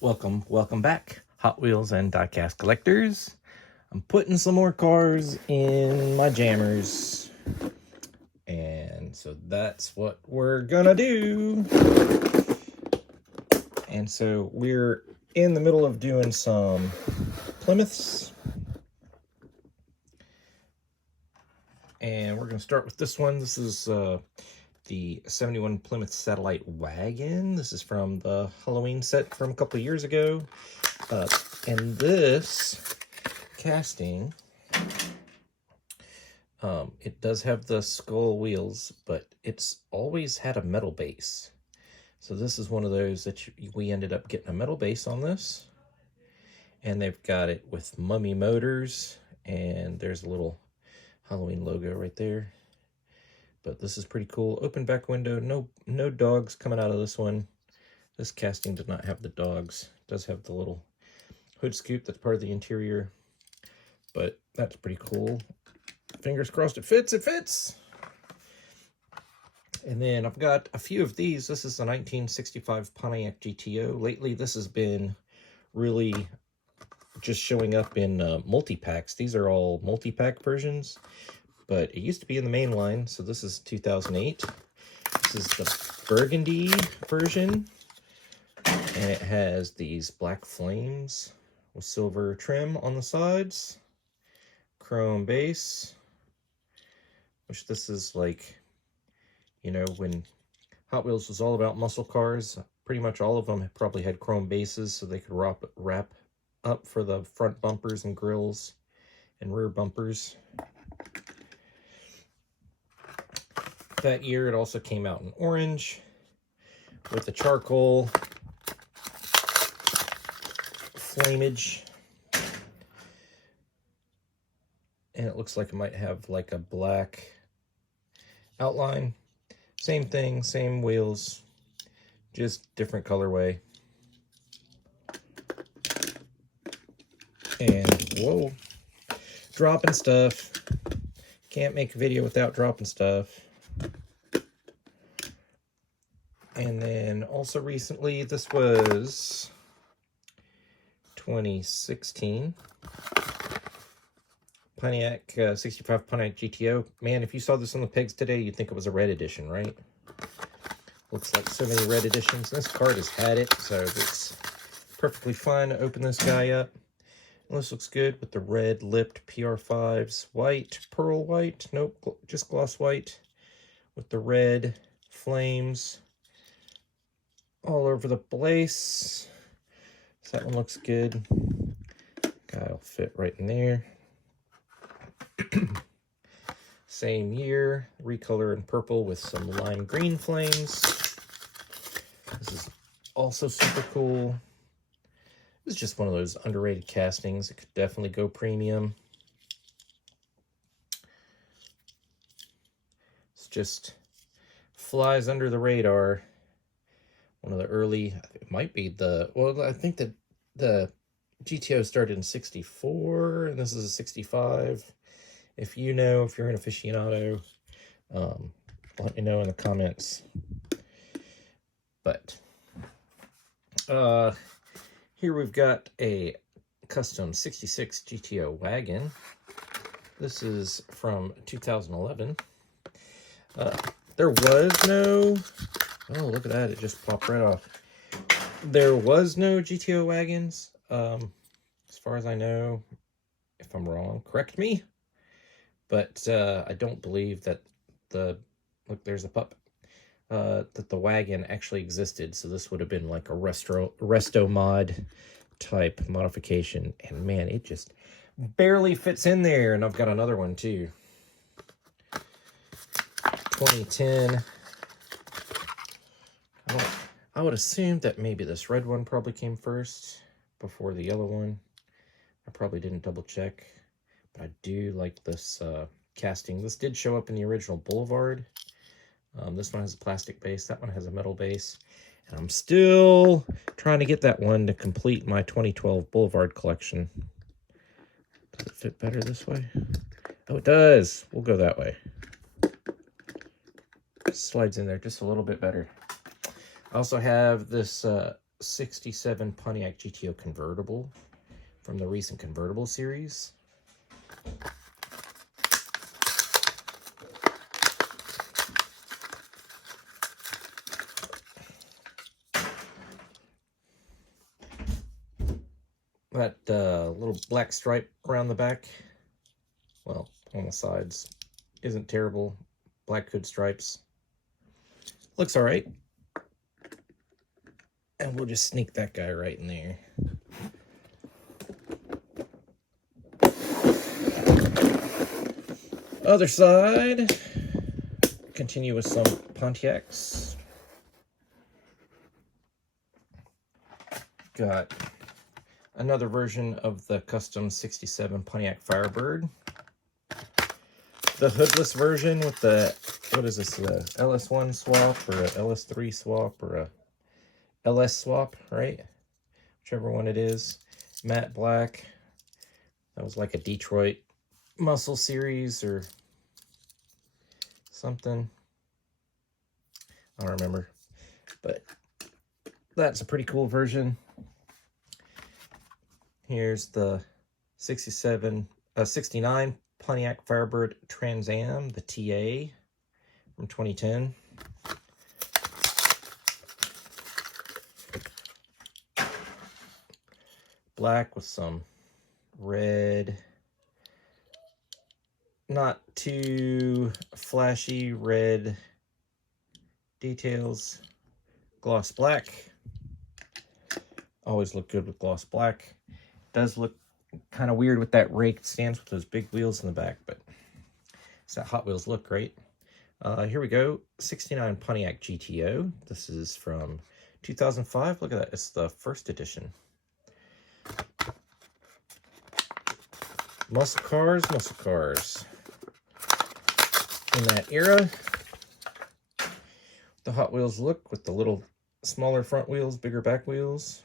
Welcome back, Hot Wheels and diecast collectors. I'm putting some more cars in my jammers, and so that's what we're gonna do. And so we're in the middle of doing some Plymouths, and we're gonna start with this one. This is the 71 Plymouth Satellite Wagon. This is from the Halloween set from a couple of years ago. And this casting, it does have the skull wheels, but it's always had a metal base. So this is one of those that we ended up getting a metal base on this. And they've got it with Mummy Motors, and there's a little Halloween logo right there. But this is pretty cool. Open back window, no dogs coming out of this one. This casting did not have the dogs. It does have the little hood scoop that's part of the interior, but that's pretty cool. Fingers crossed it fits. And then I've got a few of these. This is the 1965 Pontiac GTO. Lately, this has been really just showing up in multi-packs. These are all multi-pack versions, but it used to be in the main line. So this is 2008. This is the burgundy version, and it has these black flames with silver trim on the sides, chrome base, which this is like, you know, when Hot Wheels was all about muscle cars, pretty much all of them probably had chrome bases so they could wrap up for the front bumpers and grills and rear bumpers. That year it also came out in orange with the charcoal flamage, and it looks like it might have like a black outline. Same thing, same wheels, just different colorway. And whoa, dropping stuff. Can't make a video without dropping stuff. And then also recently, this was 2016 Pontiac 65 Pontiac GTO. Man, if you saw this on the pegs today, you'd think it was a red edition, right? Looks like so many red editions. This card has had it, so it's perfectly fine to open this guy up. And this looks good with the red lipped PR5s, white, pearl white, nope, just gloss white, with the red flames all over the place. So that one looks good. Guy'll fit right in there. Same year, recolor in purple with some lime green flames. This is also super cool. This is just one of those underrated castings. It could definitely go premium. It's just flies under the radar. One of the early, it might be the, well, I think that the GTO started in 64, and this is a 65. If you know, if you're an aficionado, let me know in the comments. But here we've got a custom 66 GTO wagon. This is from 2011. There was no, oh, look at that, it just popped right off. There was no GTO wagons, as far as I know. If I'm wrong, correct me. But I don't believe that look, there's a pup, that the wagon actually existed. So this would have been like a resto mod type modification. And man, it just barely fits in there. And I've got another one too. 2010. I would assume that maybe this red one probably came first before the yellow one. I probably didn't double check. But I do like this casting. This did show up in the original Boulevard. This one has a plastic base. That one has a metal base. And I'm still trying to get that one to complete my 2012 Boulevard collection. Does it fit better this way? Oh, it does. We'll go that way. Slides in there just a little bit better. I also have this '67 Pontiac GTO convertible from the recent convertible series. That little black stripe around the back, well, on the sides, isn't terrible. Black hood stripes. Looks all right. And we'll just sneak that guy right in there. Other side, continue with some Pontiacs. Got another version of the custom '67 Pontiac Firebird. The hoodless version with the, what is this, a LS1 swap or a LS3 swap or a LS swap, right? Whichever one it is. Matte black. That was like a Detroit Muscle series or something. I don't remember. But that's a pretty cool version. Here's the 69 Pontiac Firebird Trans Am, the TA from 2010. Black with some red, not too flashy red details. Gloss black. Always look good with gloss black. Does look kind of weird with that raked stance with those big wheels in the back, but it's that Hot Wheels look, right? Here we go. '69 Pontiac GTO. This is from 2005. Look at that. It's the first edition. Muscle cars. In that era, the Hot Wheels look with the little smaller front wheels, bigger back wheels.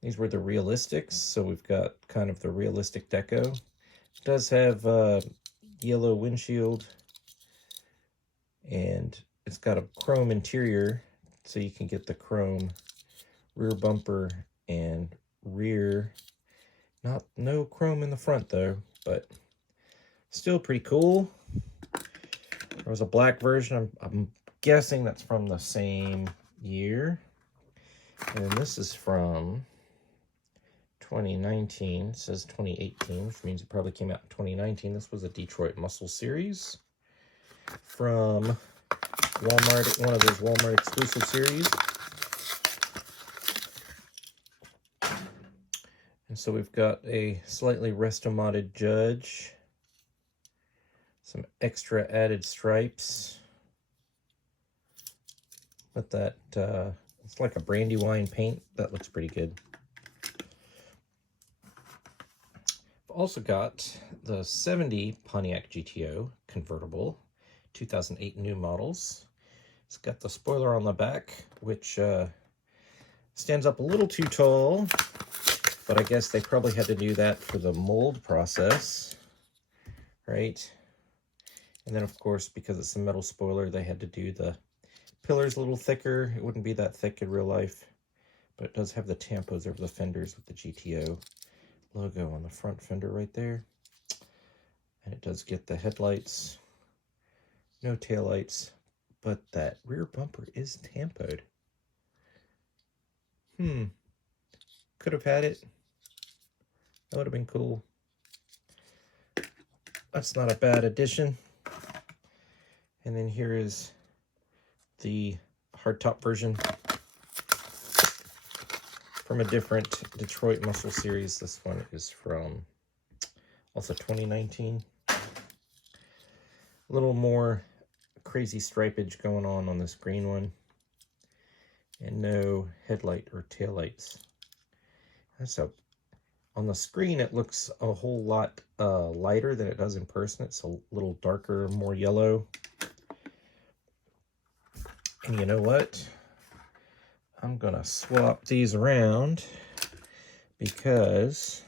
These were the realistics, so we've got kind of the realistic deco. It does have yellow windshield, and it's got a chrome interior, so you can get the chrome rear bumper and rear. No chrome in the front though, but still pretty cool. There was a black version. I'm guessing that's from the same year, and this is from 2019. It says 2018, which means it probably came out in 2019. This was a Detroit Muscle series from Walmart, one of those Walmart exclusive series. And so we've got a slightly resto-modded Judge, some extra added stripes with that, it's like a Brandywine paint. That looks pretty good. Also got the '70 Pontiac GTO convertible, 2008 new models. It's got the spoiler on the back, which stands up a little too tall, but I guess they probably had to do that for the mold process, right? And then, of course, because it's a metal spoiler, they had to do the pillars a little thicker. It wouldn't be that thick in real life, but it does have the tampos over the fenders with the GTO logo on the front fender right there. And it does get the headlights, no taillights, but that rear bumper is tampoed. Could have had it. That would have been cool. That's not a bad addition. And then here is the hardtop version from a different Detroit Muscle series. This one is from also 2019. A little more crazy stripage going on this green one. And no headlight or taillights. So on the screen, it looks a whole lot lighter than it does in person. It's a little darker, more yellow. And you know what? I'm gonna swap these around because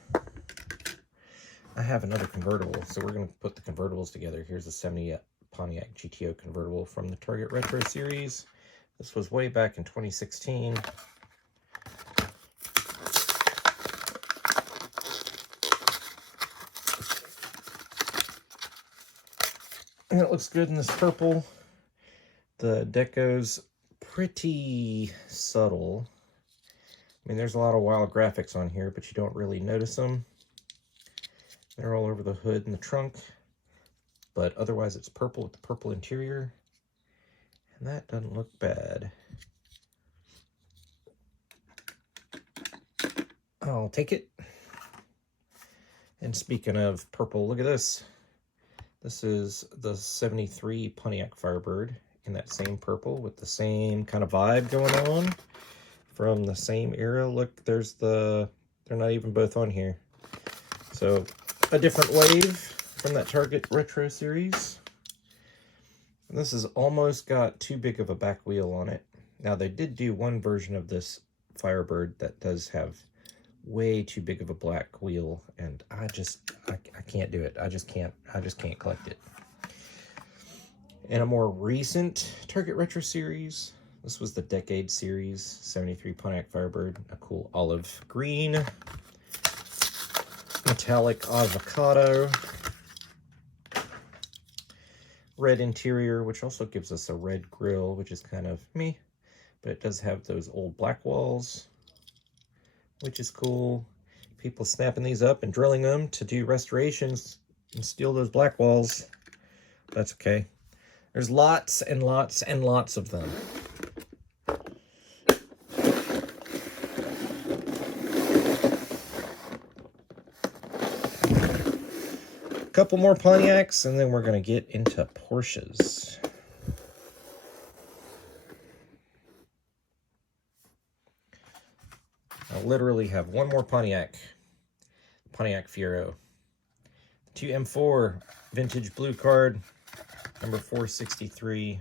I have another convertible. So we're gonna put the convertibles together. Here's the '70 Pontiac GTO convertible from the Target Retro series. This was way back in 2016. And it looks good in this purple. The deco's pretty subtle. I mean, there's a lot of wild graphics on here, but you don't really notice them. They're all over the hood and the trunk. But otherwise, it's purple with the purple interior. And that doesn't look bad. I'll take it. And speaking of purple, look at this. This is the 73 Pontiac Firebird in that same purple with the same kind of vibe going on from the same era. Look, there's they're not even both on here. So a different wave from that Target Retro series. And this has almost got too big of a back wheel on it. Now they did do one version of this Firebird that does have way too big of a black wheel, and I can't do it. I just can't collect it. In a more recent Target Retro series, this was the Decade series, 73 Pontiac Firebird, a cool olive green, metallic avocado, red interior, which also gives us a red grille, which is kind of meh, but it does have those old black walls, which is cool. People snapping these up and drilling them to do restorations and steal those black walls. That's okay. There's lots and lots and lots of them. A couple more Pontiacs, and then we're going to get into Porsches. I literally have one more Pontiac Fiero. 2M4 vintage blue card, number 463.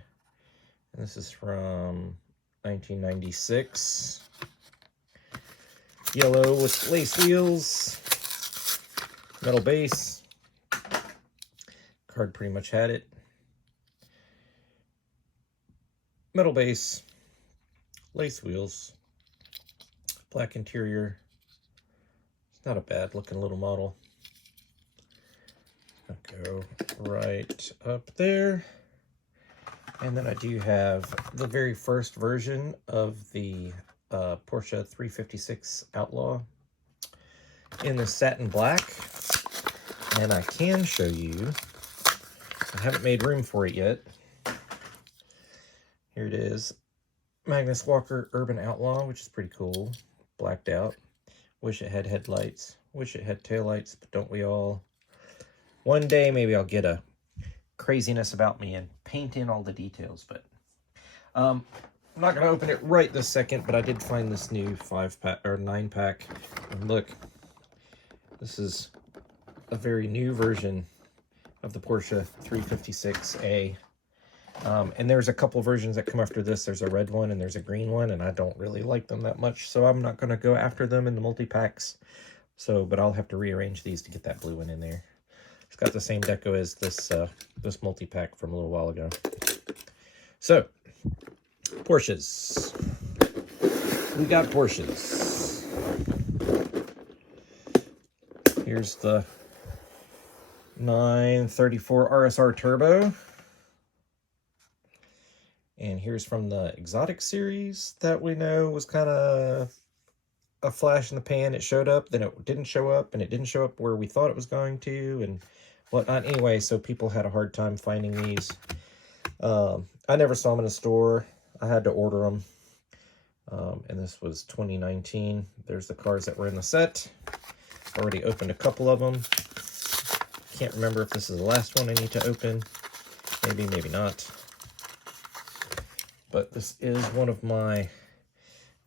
And this is from 1996. Yellow with lace wheels, metal base. Card pretty much had it. Metal base, lace wheels, black interior. It's not a bad looking little model. I'll go right up there. And then I do have the very first version of the Porsche 356 Outlaw in the satin black. And I can show you, I haven't made room for it yet. Here it is. Magnus Walker Urban Outlaw, which is pretty cool. Blacked out. Wish it had headlights. Wish it had taillights, but don't we all? One day maybe I'll get a craziness about me and paint in all the details, but I'm not going to open it right this second, but I did find this new 5-pack or 9-pack. And look, this is a very new version of the Porsche 356A. And there's a couple versions that come after this. There's a red one and there's a green one, and I don't really like them that much, so I'm not going to go after them in the multi-packs. So, but I'll have to rearrange these to get that blue one in there. It's got the same deco as this this multi-pack from a little while ago. So, Porsches. We got Porsches. Here's the 934 RSR Turbo. And here's from the Exotic series that we know was kind of a flash in the pan. It showed up, then it didn't show up, and it didn't show up where we thought it was going to, and whatnot. Anyway, so people had a hard time finding these. I never saw them in a store. I had to order them. And this was 2019. There's the cars that were in the set. Already opened a couple of them. Can't remember if this is the last one I need to open. Maybe, maybe not. But this is one of my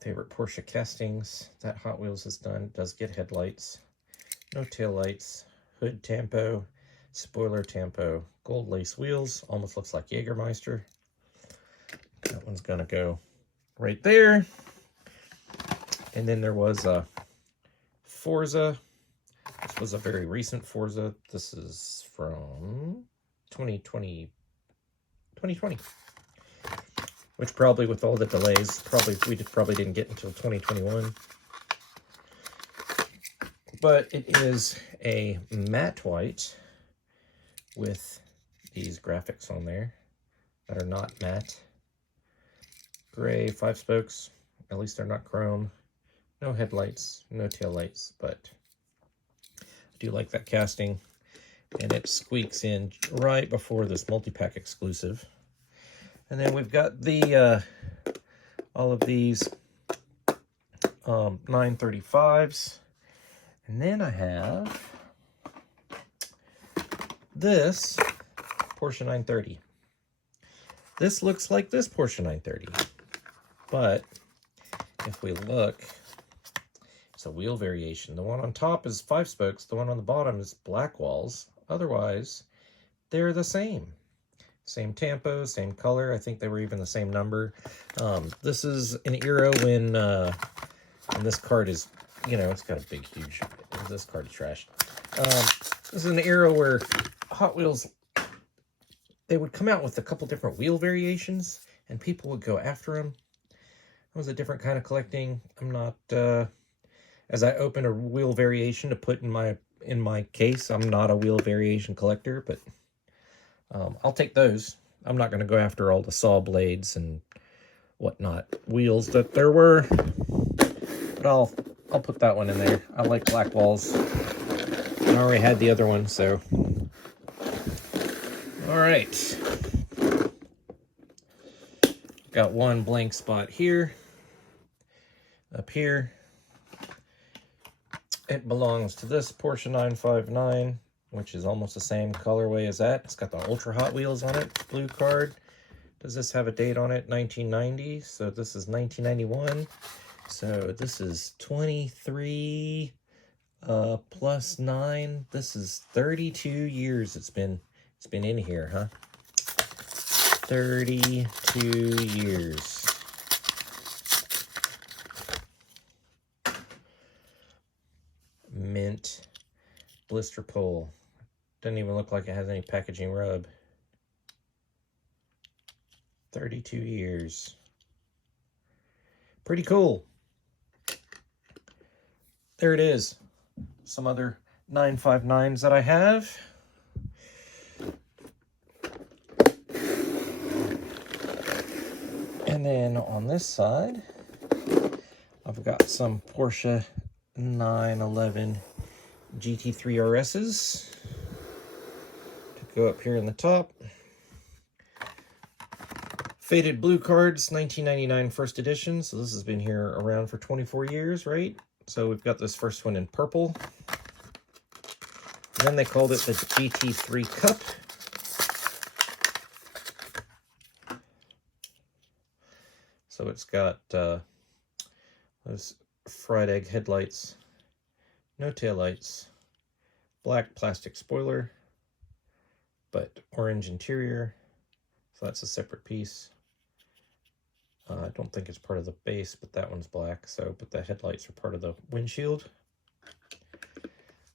favorite Porsche castings that Hot Wheels has done. It does get headlights, no taillights, hood tampo, spoiler tampo, gold lace wheels. Almost looks like Jägermeister. That one's gonna go right there. And then there was a Forza. This was a very recent Forza. This is from 2020. which probably with all the delays, we probably didn't get until 2021. But it is a matte white with these graphics on there that are not matte. Gray 5 spokes, at least they're not chrome. No headlights, no tail lights, but I do like that casting. And it squeaks in right before this multi-pack exclusive. And then we've got the all of these 935s. And then I have this Porsche 930. This looks like this Porsche 930. But if we look, it's a wheel variation. The one on top is 5 spokes. The one on the bottom is black walls. Otherwise, they're the same. Same tempo, same color. I think they were even the same number. This is an era when this card is, you know, it's got a big, huge, this card is trashed. This is an era where Hot Wheels, they would come out with a couple different wheel variations, and people would go after them. It was a different kind of collecting. I'm not, as I open a wheel variation to put in my case, I'm not a wheel variation collector, but I'll take those. I'm not going to go after all the saw blades and whatnot wheels that there were, but I'll put that one in there. I like black walls. I already had the other one, so. All right. Got one blank spot here. Up here. It belongs to this Porsche 959, which is almost the same colorway as that. It's got the Ultra Hot Wheels on it, blue card. Does this have a date on it? 1990, so this is 1991. So this is 23 plus 9. This is 32 years it's been in here, huh? 32 years. Mint blister pull. Doesn't even look like it has any packaging rub. 32 years. Pretty cool. There it is. Some other 959s that I have. And then on this side, I've got some Porsche 911 GT3 RSs to go up here in the top. Faded blue cards, 1999 first edition. So this has been here around for 24 years, right? So we've got this first one in purple. Then they called it the GT3 Cup. So it's got those fried egg headlights, no taillights, black plastic spoiler, but orange interior. So that's a separate piece. I don't think it's part of the base, but that one's black. So, but the headlights are part of the windshield.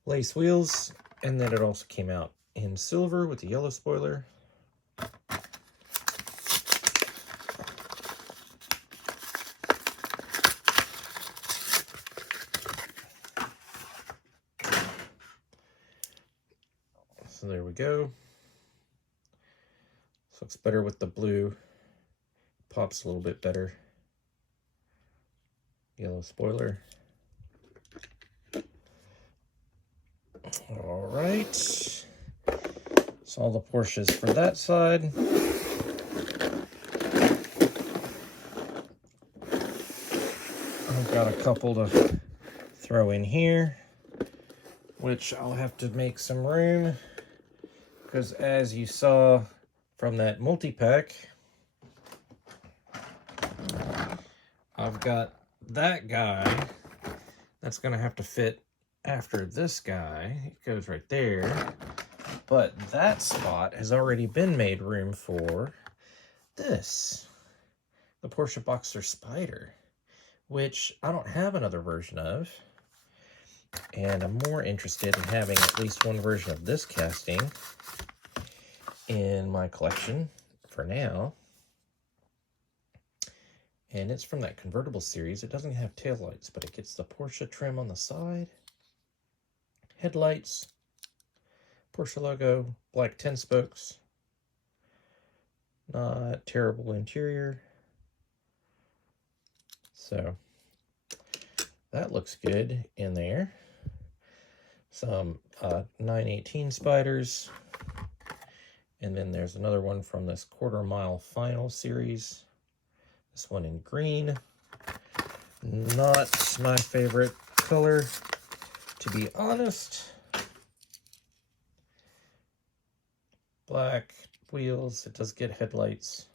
Lace wheels, and then it also came out in silver with the yellow spoiler. So there we go. So it's better with the blue. Pops a little bit better. Yellow spoiler. All right. So all the Porsches for that side. I've got a couple to throw in here, which I'll have to make some room, because as you saw from that multi-pack, I've got that guy that's going to have to fit after this guy. It goes right there. But that spot has already been made room for this, the Porsche Boxster Spider, which I don't have another version of. And I'm more interested in having at least one version of this casting in my collection for now. And it's from that convertible series. It doesn't have taillights, but it gets the Porsche trim on the side. Headlights. Porsche logo. Black 10 spokes. Not terrible interior. So that looks good in there. Some 918 spiders. And then there's another one from this Quarter Mile Final series. This one in green. Not my favorite color, to be honest. Black wheels. It does get headlights.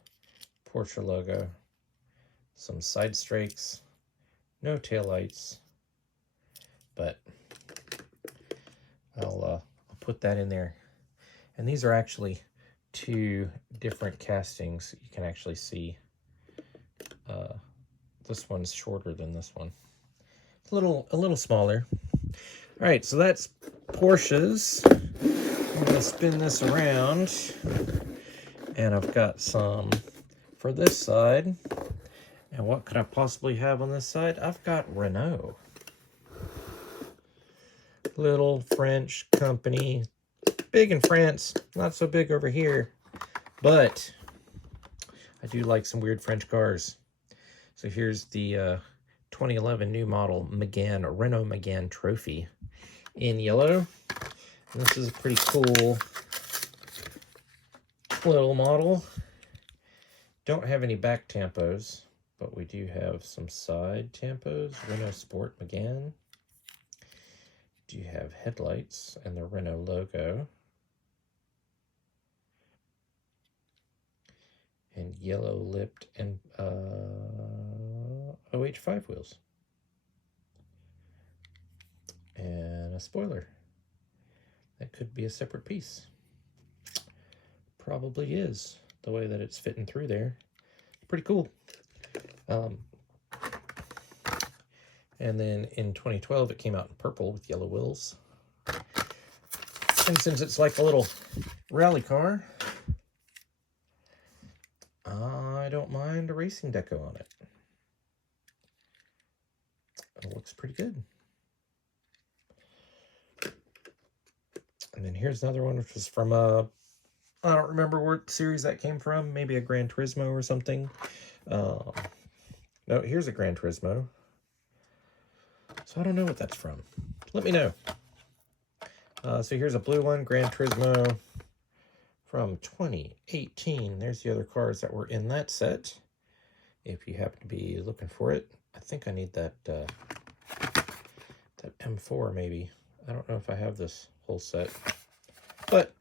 Porsche logo. Some side strakes. No taillights. But I'll put that in there. And these are actually two different castings. You can actually see this one's shorter than this one. It's a little smaller. All right, so that's Porsches. I'm going to spin this around, and I've got some for this side. And what could I possibly have on this side? I've got Renault. Little French company. Big in France, not so big over here. But I do like some weird French cars. So here's the 2011 new model Renault Megane Trophy in yellow. And this is a pretty cool little model. Don't have any back tampos, but we do have some side tampos. Renault Sport Megane. Do have headlights and the Renault logo. And yellow-lipped and OH5 wheels. And a spoiler. That could be a separate piece. Probably is, the way that it's fitting through there. Pretty cool. And then in 2012, it came out in purple with yellow wheels. And since it's like a little rally car, I don't mind a racing deco on it. It looks pretty good. And then here's another one, which was from I don't remember what series that came from. Maybe a Gran Turismo or something. No, here's a Gran Turismo. So I don't know what that's from. Let me know. So here's a blue one, Gran Turismo from 2018. There's the other cars that were in that set. If you happen to be looking for it. I think I need that that M4 maybe. I don't know if I have this whole set. But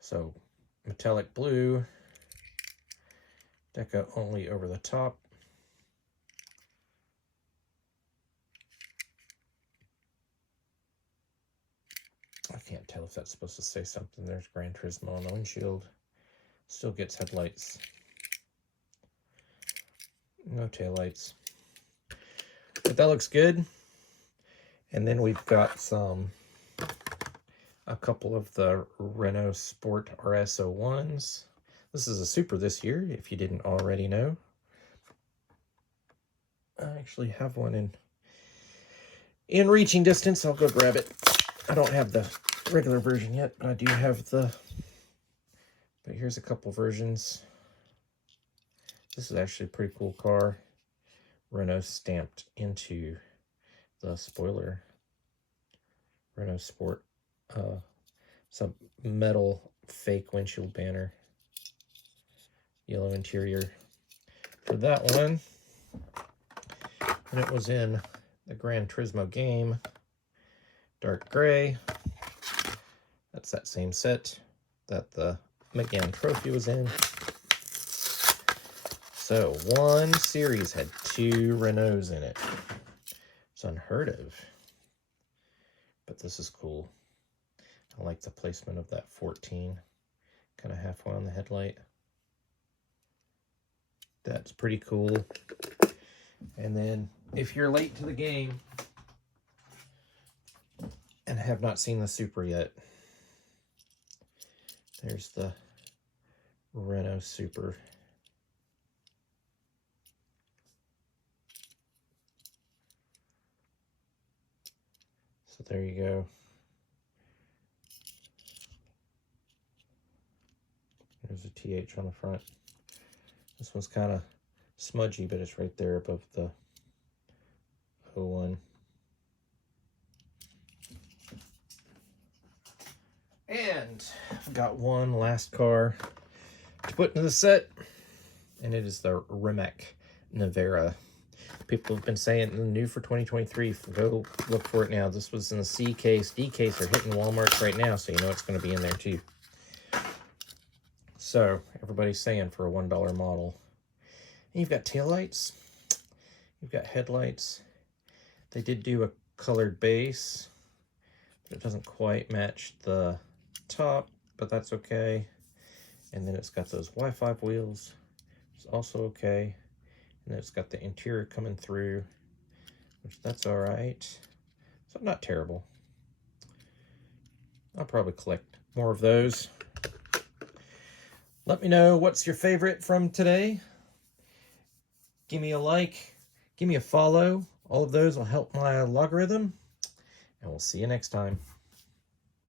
so metallic blue. Deco only over the top. I can't tell if that's supposed to say something. There's Gran Turismo on the windshield. Still gets headlights. No taillights. But that looks good. And then we've got a couple of the Renault Sport RS01s. This is a Super this year, if you didn't already know. I actually have one in reaching distance. I'll go grab it. I don't have the regular version yet, but I do have but here's a couple versions. This is actually a pretty cool car. Renault stamped into the spoiler. Renault Sport. Some metal fake windshield banner. Yellow interior for that one. And it was in the Gran Turismo game. Dark gray. That's that same set that the Megane Trophy was in. So one series had two Renaults in it. It's unheard of. But this is cool. I like the placement of that 14. Kind of halfway on the headlight. That's pretty cool. And then if you're late to the game and have not seen the Super yet, There's the Renault Super. So there you go. There's a TH on the front. This one's kind of smudgy, but it's right there above the 01. And I've got one last car to put into the set, and it is the Rimac Navara. People have been saying new for 2023. Go look for it now. This was in the C case. D case are hitting Walmart right now, so you know it's going to be in there too. So everybody's saying for a $1 model. And you've got taillights. You've got headlights. They did do a colored base, but it doesn't quite match the top, but that's okay. And then it's got those Wi-Fi wheels, which is also okay. And then it's got the interior coming through, which that's all right. So not terrible. I'll probably collect more of those. Let me know what's your favorite from today. Give me a like, give me a follow. All of those will help my logarithm. And we'll see you next time.